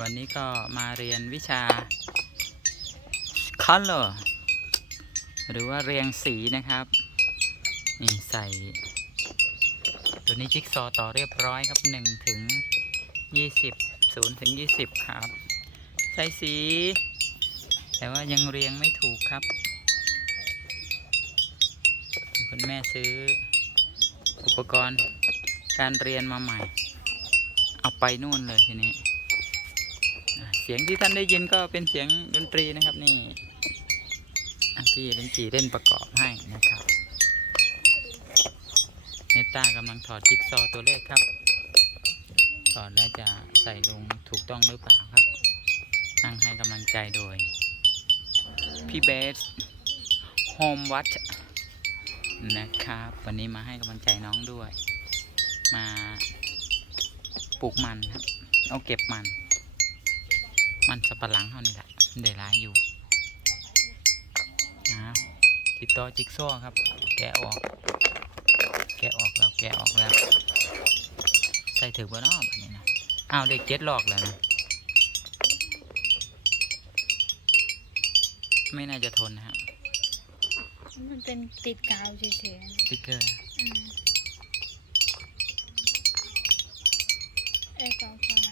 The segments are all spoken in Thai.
วันนี้ก็มาเรียนวิชา color หรือว่าเรียงสีนะครับนี่ใส่ ตัวนี้จิ๊กซอว์ต่อเรียบร้อยครับ1ถึง20 0ถึง20 ครับ ใส่สี แต่ว่ายังเรียงไม่ถูกครับ คุณแม่ซื้ออุปกรณ์การเรียนมาใหม่ เอาไปนู่นเลยทีนี้ เสียงที่ท่านได้ยินก็เป็นเสียงดนตรีนะครับนี่อะพี่ดนตรีเล่นประกอบให้นะครับเนต้ากำลังถอดจิ๊กซอว์ตัวเลขครับ ถอดแล้วจะใส่ลงถูกต้องหรือเปล่าครับนั่งให้กำลังใจโดย พี่เบสโฮมวัตนะครับ วันนี้มาให้กำลังใจน้องด้วย มาปลูกมันครับ เอาเก็บมัน มันสับปะหลังเขานี่แหละได้ร้ายอยู่นะติดต่อจิ๊กโซ่ครับ แกะออก แกะออกแล้ว แกะออกแล้ว ใส่ถือว่านาะแบบนี้นะอ้าวเด็กเจ็ดหลอกแล้วนะไม่น่าจะทนนะครับมันเป็นติดกาวเฉยสติ๊กเกอร์ๆอืมเอ้ยกาวขนาดเยอะอ่า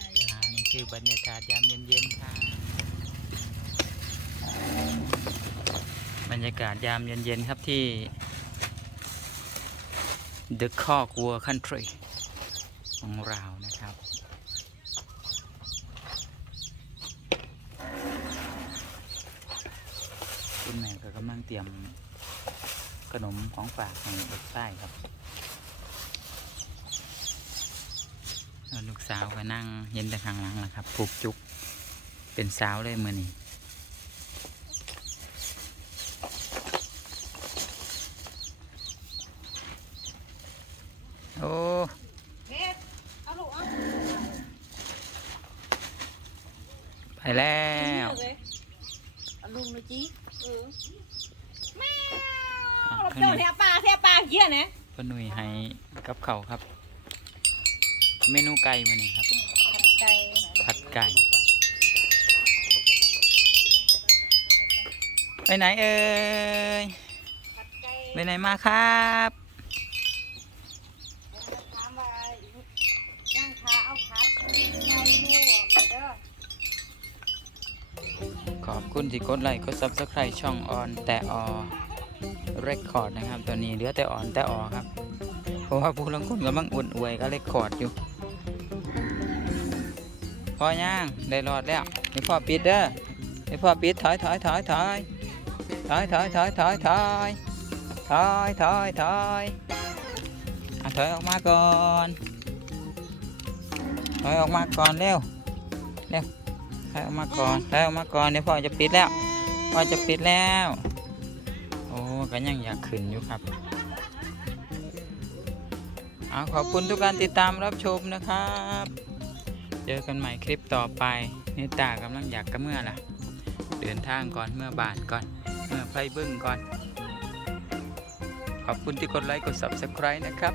นี่คือบรรยากาศยามเย็นๆครับรรยากาศยามเย็นๆครับที่ The Cock War Country ของเรานะครับคุณแม่ก็กำลังเตรียมขนมของฝากให้เด็กใต้ครับ ล้วลูกสาวก็นั่งเย็นแต่ข้างหลังแหละครับผูกจุก เป็นสาวเลยมือนี้โอ้ไปแล้วเอาลุงเลยจีเออแมอะวเราข้างเจ้านี้แทปลาแทปลาเกี้ยนะป้าหนุ่ยให้กับเขาวครับ เมนูไก่มานี่ครับไก่ผัดไก่ไปไหนเอ่ยผัดไก่ไปไหนมาครับถามว่าย่างขาเอาผัดไก่ดูเด้อขอบคุณที่กดไลค์กดซับสไครต์ช่องออนแต่ออเรคคอร์ดนะครับ ตอนนี้เหลือแต่ออนแต่ออครับ เพราะว่าผู้ลังคนกำลังอุ่นอวยก็เรคคอร์ดอยู่ พอย่างได้รอดแล้วเดี๋ยวพ่อปิดเด้อเดี๋ยวพ่อปิดถอยถอยถอยถอยถอยถอยถอยถอยถอยถอยถอยถอยอะถอยออกมาก่อนถอยออกมาก่อนเร็วเร็วถอยออกมาก่อนถอยออกมาก่อนเดี๋ยวพ่อจะปิดแล้วพ่อจะปิดแล้วโอ้ก็ยังอยากขึ้นอยู่ครับเอาขอบคุณทุกการติดตามรับชมนะครับ เจอกันใหม่คลิปต่อไปนิตากำลังอยากกระเมื่อล่ะ เดินทางก่อนเมื่อบานก่อน เมื่อไฟบึ้งก่อน ขอบคุณที่กดไลค์กด subscribe นะครับ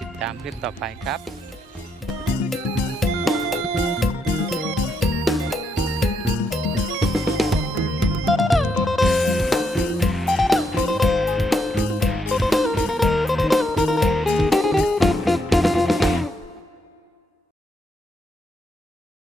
ติดตามคลิปต่อไปครับ